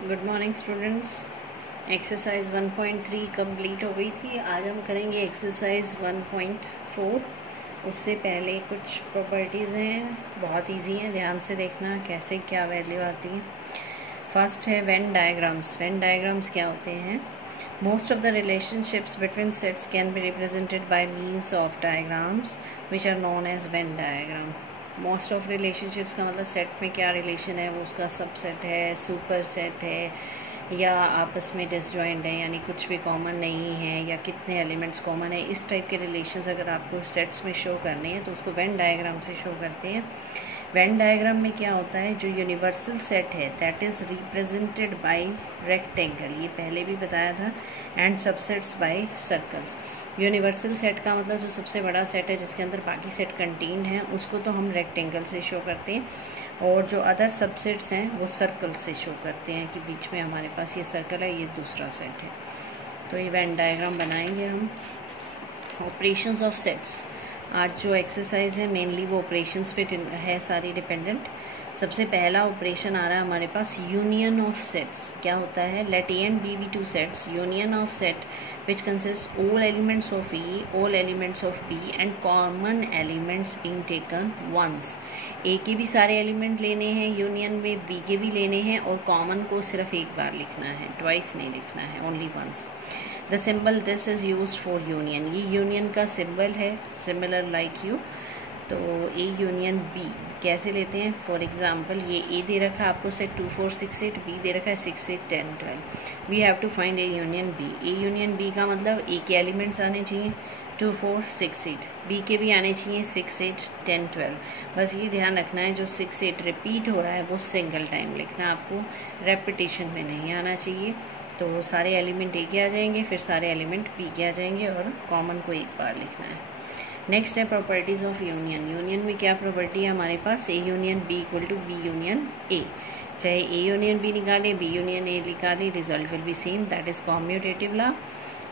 Good morning students. Exercise 1.3 complete हो गई थी। आज हम करेंगे एक्सरसाइज 1.4। उससे पहले कुछ प्रॉपर्टीज़ हैं, बहुत इजी हैं, ध्यान से देखना कैसे क्या वैल्यू आती है। फर्स्ट है वेन डायग्राम्स। वेन डायग्राम्स क्या होते हैं? Most of the relationships between sets can be represented by means of diagrams which are known as Venn diagram. Most of relationships का मतलब सेट में क्या रिलेशन है, वो उसका सबसेट है, सुपर सेट है, या आपस में डिसजॉइंट है, यानी कुछ भी कॉमन नहीं है, या कितने एलिमेंट्स कॉमन है। इस टाइप के रिलेशंस अगर आपको सेट्स में शो करने हैं तो उसको वेन डायग्राम से शो करते हैं। वेन डायग्राम में क्या होता है, जो यूनिवर्सल सेट है that is represented by rectangle, ये पहले भी बताया था, and subsets by circles. Universal set का मतलब जो सबसे बड़ा सेट है जिसके अंदर बाकी सेट कंटेन्ड हैं, उसको तो हम रेक्टेंगल से शो करते हैं, और जो अदर सबसेट्स हैं वो सर्कल से शो करते हैं कि बीच में हमारे पास ये सर्कल है, ये दूसरा सेट है। तो ये वेन डायग्राम बनाएंगे हम। ऑपरेशंस ऑफ सेट्स, आज जो एक्सरसाइज है मेनली वो ऑपरेशंस पे है सारी डिपेंडेंट। सबसे पहला ऑपरेशन आ रहा है हमारे पास यूनियन ऑफ सेट्स। क्या होता है? Let A and B two sets, union of set which consist all elements of A, all elements of B and common elements being taken once. A के भी सारे एलिमेंट लेने हैं यूनियन में, B के भी लेने हैं, और कॉमन को सिर्फ एक बार लिखना है, ट्वाइस नहीं लिखना है, only once. The symbol this is used for union, ये यूनियन का सिंबल है, सिमिलर लाइक यू। तो ए यूनियन बी कैसे लेते हैं? फॉर एग्जाम्पल ये ए दे रखा है आपको सेट 2 4 6 8, बी दे रखा है 6 8 10 12। We have to find A union B. A union B का मतलब ए के एलिमेंट्स आने चाहिए 2 4 6 8, बी के भी आने चाहिए 6 8 10 12। बस ये ध्यान रखना है जो 6 8 रिपीट हो रहा है वो सिंगल टाइम लिखना है आपको, रेपिटेशन में नहीं आना चाहिए। तो सारे एलिमेंट ए के आ जाएंगे, फिर सारे एलिमेंट बी के आ जाएंगे, और कॉमन को एक बार लिखना है। नेक्स्ट है प्रॉपर्टीज़ ऑफ यूनियन। यूनियन में क्या प्रॉपर्टी है हमारे पास? A union B equal to B union A. चाहे ए यूनियन बी निकालें, बी यूनियन ए निकालें, result will be same, that is commutative law.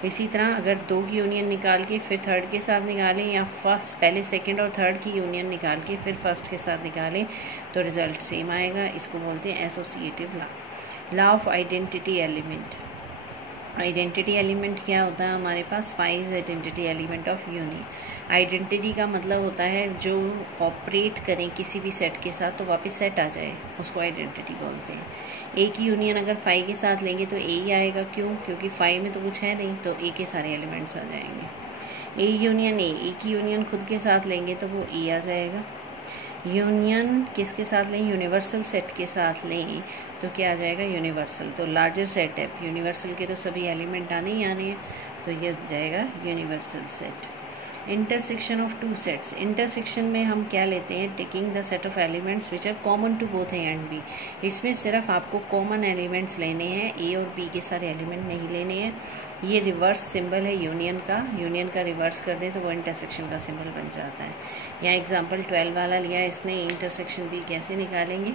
इसी तरह अगर दो की यूनियन निकाल के फिर थर्ड के साथ निकालें, या फर्स्ट पहले सेकंड और थर्ड की यूनियन निकाल के फिर फर्स्ट के साथ निकालें तो रिजल्ट सेम आएगा। इसको बोलते हैं associative law. Law of identity element. Identity element क्या होता है हमारे पास? Phi is identity element of union. Identity का मतलब होता है जो ऑपरेट करें किसी भी सेट के साथ तो वापस सेट आ जाए, उसको आइडेंटिटी बोलते हैं। ए की यूनियन अगर फाइव के साथ लेंगे तो ए ही आएगा, क्यों? क्योंकि फाइव में तो कुछ है नहीं, तो ए के सारे एलिमेंट्स आ जाएंगे। ए यूनियन ए की यूनियन खुद के साथ लेंगे तो वो ए आ जाएगा। यूनियन किसके साथ लें? यूनिवर्सल सेट के साथ लें तो क्या आ जाएगा? यूनिवर्सल। तो लार्जर सेट है, यूनिवर्सल के तो सभी एलिमेंट आने ही आने हैं, तो ये हो जाएगा universal set. Intersection of two sets. Intersection में हम क्या लेते हैं? Taking the set of elements which are common to both A and B. इसमें सिर्फ आपको कॉमन एलिमेंट्स लेने हैं, ए और बी के सारे एलिमेंट नहीं लेने हैं। ये रिवर्स सिंबल है यूनियन का, यूनियन का रिवर्स कर दें तो वो इंटरसेक्शन का सिंबल बन जाता है। यहाँ एग्जाम्पल 12 वाला लिया इसने, इंटरसेक्शन बी कैसे निकालेंगे?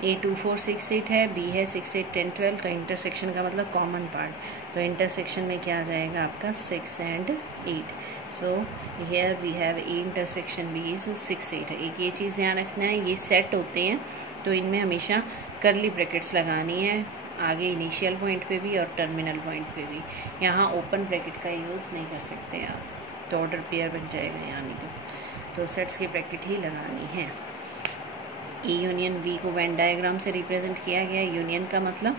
ए 2 4 6 8 है, बी है 6 8 10 12, तो इंटरसेक्शन का मतलब कॉमन पार्ट, तो इंटरसेक्शन में क्या आ जाएगा आपका? 6 and 8। So here we have A intersection B is 6 8। एक ये चीज़ ध्यान रखना है, ये सेट होते हैं तो इनमें हमेशा करली ब्रैकेट्स लगानी है, आगे इनिशियल पॉइंट पे भी और टर्मिनल पॉइंट पे भी। यहाँ ओपन ब्रैकेट का यूज़ नहीं कर सकते आप, तो ऑर्डर पेयर बन जाएगा, यानी तो सेट्स की ब्रैकेट ही लगानी है। ए यूनियन बी को वेन डायग्राम से रिप्रेजेंट किया गया है। यूनियन का मतलब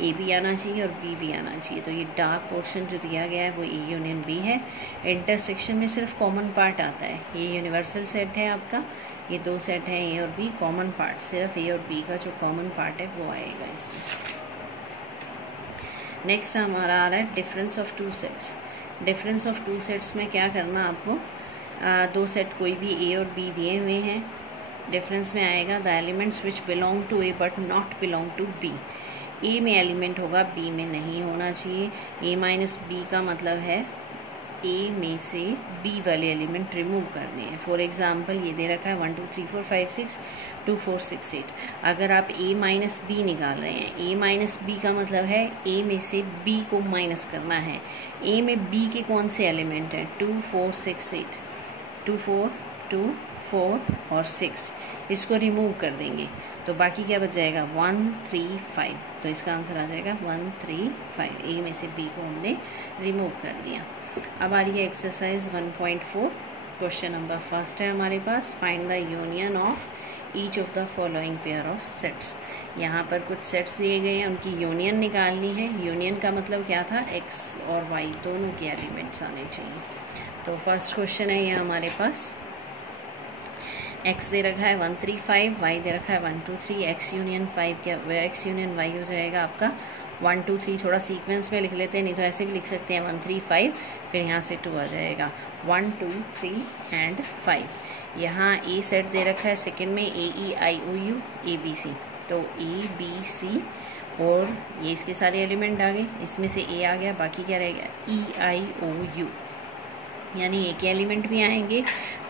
ए भी आना चाहिए और बी भी आना चाहिए, तो ये डार्क पोर्शन जो दिया गया है वो ए यूनियन बी है। इंटरसेक्शन में सिर्फ कॉमन पार्ट आता है, ये यूनिवर्सल सेट है आपका, ये दो सेट हैं ए और बी, कॉमन पार्ट सिर्फ ए और बी का जो कॉमन पार्ट है वो आएगा इसमें। नेक्स्ट हमारा आ रहा है difference of two sets. Difference of two sets में क्या करना आपको? दो सेट कोई भी ए और बी दिए हुए हैं, डिफरेंस में आएगा the elements which belong to A but not belong to B. A में एलिमेंट होगा, बी में नहीं होना चाहिए। ए माइनस बी का मतलब है ए में से बी वाले एलिमेंट रिमूव करने हैं। फॉर एग्जाम्पल ये दे रखा है 1 2 3 4 5 6 2 4 6 8। अगर आप ए माइनस बी निकाल रहे हैं, ए माइनस बी का मतलब है ए में से बी को माइनस करना है। ए में बी के कौन से एलिमेंट हैं? 2 4 6 8, 2 4 2 4 और 6, इसको रिमूव कर देंगे तो बाकी क्या बच जाएगा 1 3 5। तो इसका आंसर आ जाएगा 1 3 5। ए में से बी को हमने रिमूव कर दिया। अब आ रही है एक्सरसाइज 1.4। क्वेश्चन नंबर फर्स्ट है हमारे पास, find the union of each of the following pair of sets. यहाँ पर कुछ सेट्स दिए गए हैं, उनकी यूनियन निकालनी है। यूनियन का मतलब क्या था, एक्स और वाई दोनों के एलिमेंट्स आने चाहिए। तो फर्स्ट क्वेश्चन है ये हमारे पास, एक्स दे रखा है 1 3 5, वाई दे रखा है 1 2 3। एक्स यूनियन 5 क्या, एक्स यूनियन वाई हो जाएगा आपका 1 2 3। थोड़ा सीक्वेंस में लिख लेते हैं, नहीं तो ऐसे भी लिख सकते हैं 1 3 5, फिर यहाँ से 2 आ जाएगा 1 2 3 एंड 5। यहाँ ए सेट दे रखा है सेकंड में, ए ई आई ओ यू ए बी सी। तो ए बी सी और ये इसके सारे एलिमेंट आ गए, इसमें से ए आ गया, बाकी क्या रहेगा ई आई ओ यू। यानी ए के एलिमेंट भी आएंगे,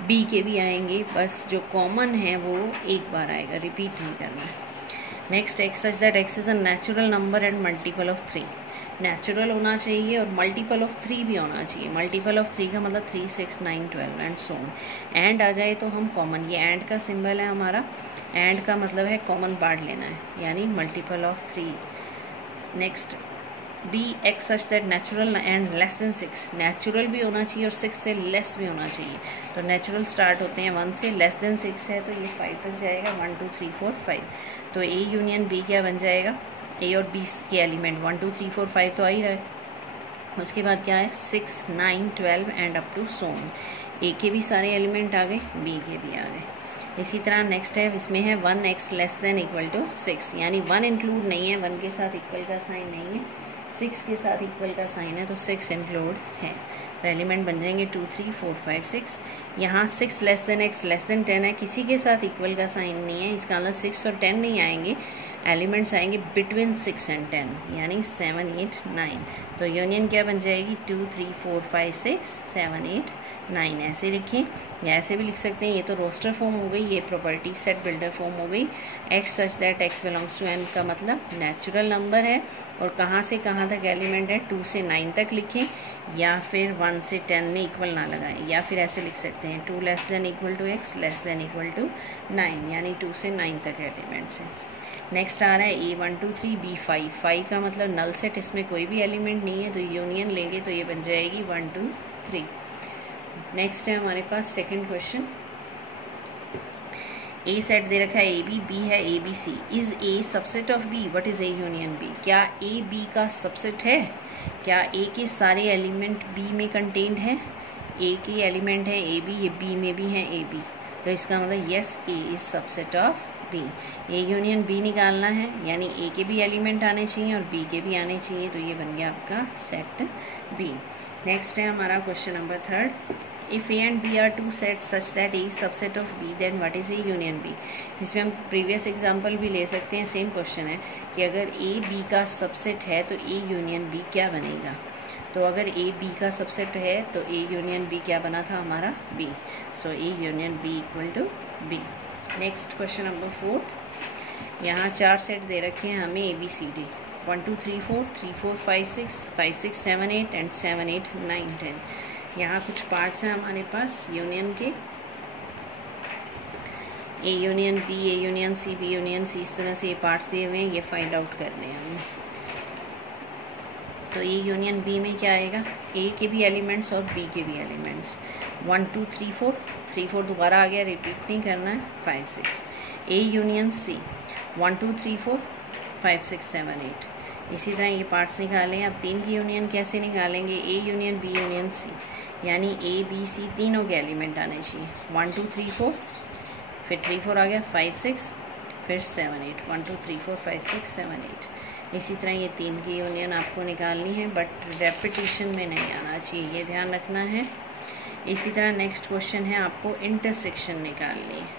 बी के भी आएंगे, बस जो कॉमन है वो एक बार आएगा, रिपीट नहीं करना है। Next, x such that x is a natural number and multiple of 3। Natural होना चाहिए और मल्टीपल ऑफ 3 भी होना चाहिए। मल्टीपल ऑफ 3 का मतलब 3 6 9 12 एंड सो ऑन। एंड आ जाए तो हम कॉमन, ये एंड का सिंबल है हमारा, एंड का मतलब है कॉमन पार्ट लेना है, यानी multiple of 3। Next, B X such that natural and less than 6। Natural भी होना चाहिए और 6 से लेस भी होना चाहिए। तो नेचुरल स्टार्ट होते हैं 1 से, लेस देन 6 है तो ये 5 तक जाएगा, 1 2 3 4 5। तो ए यूनियन बी क्या बन जाएगा, ए और बी के एलिमेंट 1 2 3 4 5 तो आ ही रहा है। उसके बाद क्या है 6 9 12 and up to so on. A के भी सारे एलिमेंट आ गए, बी के भी आ गए। इसी तरह नेक्स्ट है, इसमें है 1x less than equal to 6, यानी 1 इंक्लूड नहीं है, 1 के साथ इक्वल का साइन नहीं है, 6 के साथ इक्वल का साइन है, तो 6 इंक्लूड है। तो एलिमेंट बन जाएंगे 2 3 4 5 6। यहाँ 6 less then x less than 10 है, किसी के साथ इक्वल का साइन नहीं है, इसका मतलब 6 और 10 नहीं आएंगे, एलिमेंट्स आएंगे बिटवीन 6 एंड 10, यानी 7 8 9। तो यूनियन क्या बन जाएगी 2 3 4 5 6 7 8 9। ऐसे लिखें या ऐसे भी लिख सकते हैं। ये तो रोस्टर फॉर्म हो गई, ये प्रॉपर्टी सेट बिल्डर फॉर्म हो गई। X such that X belongs to N का मतलब नेचुरल नंबर है और कहाँ से कहाँ तक एलिमेंट है, 2 से 9 तक लिखें, या फिर 1 से 10 में इक्वल ना लगाएं, या फिर ऐसे लिख सकते हैं 2 less than equal to X less than equal to 9, यानी 2 से 9 तक एलिमेंट्स हैं। नेक्स्ट आ रहा है ए 1 2 3 बी 5। 5 का मतलब नल सेट, इसमें कोई भी एलिमेंट नहीं है, तो यूनियन लेंगे तो ये बन जाएगी 1 2 3। नेक्स्ट है हमारे पास सेकंड क्वेश्चन, ए सेट दे रखा है ए बी है A B C. Is A subset of B, what is A union B. क्या ए बी का सबसेट है, क्या ए के सारे एलिमेंट बी में कंटेन्ड है। ए के एलिमेंट है ए बी, ये बी में भी है ए बी, तो इसका मतलब yes A is subset of B. A union B निकालना है, यानी ए के भी एलिमेंट आने चाहिए और बी के भी आने चाहिए, तो ये बन गया आपका सेट बी। नेक्स्ट है हमारा question number third, if A and B are two set such that A subset of B then what is A union B. इसमें हम प्रीवियस एग्जांपल भी ले सकते हैं, सेम क्वेश्चन है कि अगर ए बी का सबसेट है तो ए यूनियन बी क्या बनेगा। तो अगर ए बी का सबसेट है तो ए यूनियन बी क्या बना था हमारा B, so A union B equal to B. Next question number fourth, यहाँ 4 सेट दे रखे हैं हमें A B C D, 1 2 3 4 3 4 5 6 5 6 7 8 and 7 8 9 10। यहाँ कुछ पार्ट्स हैं हमारे पास यूनियन के, A union B, A union C, B union C, इस तरह से ये पार्ट्स दिए हुए हैं, ये फाइंड आउट करने हैं हमें। तो ए यूनियन बी में क्या आएगा, ए के भी एलिमेंट्स और बी के भी एलिमेंट्स। 1 2 3 4 3 4 दोबारा आ गया, रिपीट नहीं करना है, 5 6। A union C 1 2 3 4 5 6 7 8। इसी तरह ये पार्ट्स निकालें। अब 3 की यूनियन कैसे निकालेंगे, A union B union C, यानी ए बी सी तीनों के एलिमेंट आने चाहिए। 1 2 3 4, फिर 3 4 आ गया, 5 6, फिर 7 8, 1 2 3 4 5 6 7 8। इसी तरह ये 3 की यूनियन आपको निकालनी है, बट रेपिटेशन में नहीं आना चाहिए, ये ध्यान रखना है। इसी तरह नेक्स्ट क्वेश्चन है, आपको इंटरसेक्शन निकालनी है।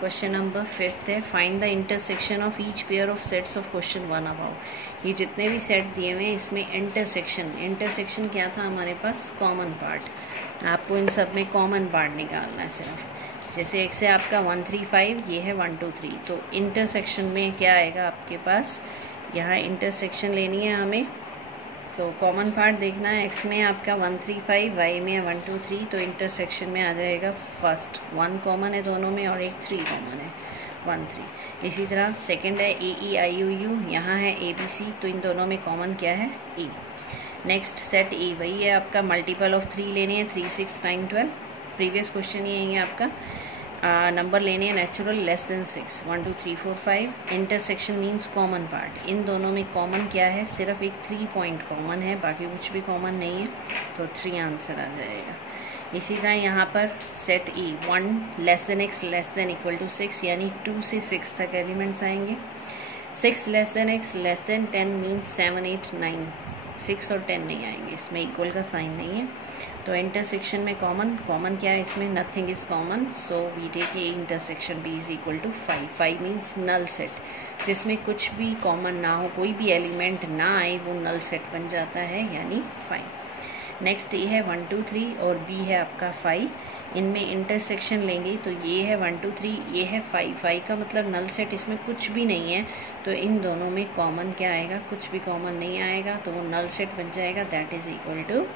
क्वेश्चन नंबर 5 है, find the intersection of each pair of sets of question 1 about. ये जितने भी सेट दिए हुए हैं इसमें इंटरसेक्शन क्या था हमारे पास, कॉमन पार्ट। आपको इन सब में कॉमन पार्ट निकालना है सिर्फ। जैसे एक से आपका 1 3 5, ये है 1 2 3, तो इंटरसेक्शन में क्या आएगा आपके पास, यहाँ इंटरसेक्शन लेनी है हमें तो कॉमन पार्ट देखना है, x में आपका 1 3 5, y में 1 2 3, तो इंटरसेक्शन में आ जाएगा फर्स्ट 1 कॉमन है दोनों में और एक 3 कॉमन है 1 3। इसी तरह सेकंड है A E I O U, यहाँ है A B C, तो इन दोनों में कॉमन क्या है E। नेक्स्ट सेट E, वही है आपका, मल्टीपल ऑफ 3 लेने हैं 3 6 9 12, प्रीवियस क्वेश्चन ही है आपका। नंबर लेने हैं natural less than 6 1 2 3 4 5। Intersection means common part, इन दोनों में कॉमन क्या है, सिर्फ एक 3 पॉइंट कॉमन है, बाकी कुछ भी कॉमन नहीं है, तो 3 आंसर आ जाएगा। इसी तरह यहाँ पर set E 1 less than x less than equal to 6, यानी 2 से 6 तक एलिमेंट्स आएंगे। 6 less than x less than 10 means 7 8 9, 6 और 10 नहीं आएंगे, इसमें इक्वल का साइन नहीं है। तो इंटरसेक्शन में कॉमन क्या है, इसमें nothing is common, so we take A intersection B is equal to 5। 5 means null set, जिसमें कुछ भी कॉमन ना हो, कोई भी एलिमेंट ना आए, वो नल सेट बन जाता है, यानी 5। नेक्स्ट ये है 1 2 3 और बी है आपका 5, इनमें इंटरसेक्शन लेंगे तो ये है 1 2 3, ये है 5। 5 का मतलब नल सेट, इसमें कुछ भी नहीं है, तो इन दोनों में कॉमन क्या आएगा, कुछ भी कॉमन नहीं आएगा, तो वो नल सेट बन जाएगा, दैट इज इक्वल टू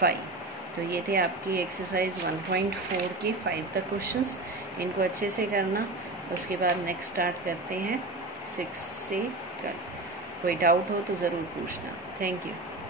5। तो ये थे आपकी एक्सरसाइज 1.4 के 5 तक क्वेश्चंस, इनको अच्छे से करना। उसके बाद नेक्स्ट स्टार्ट करते हैं 6 से कल। कोई डाउट हो तो ज़रूर पूछना। Thank you.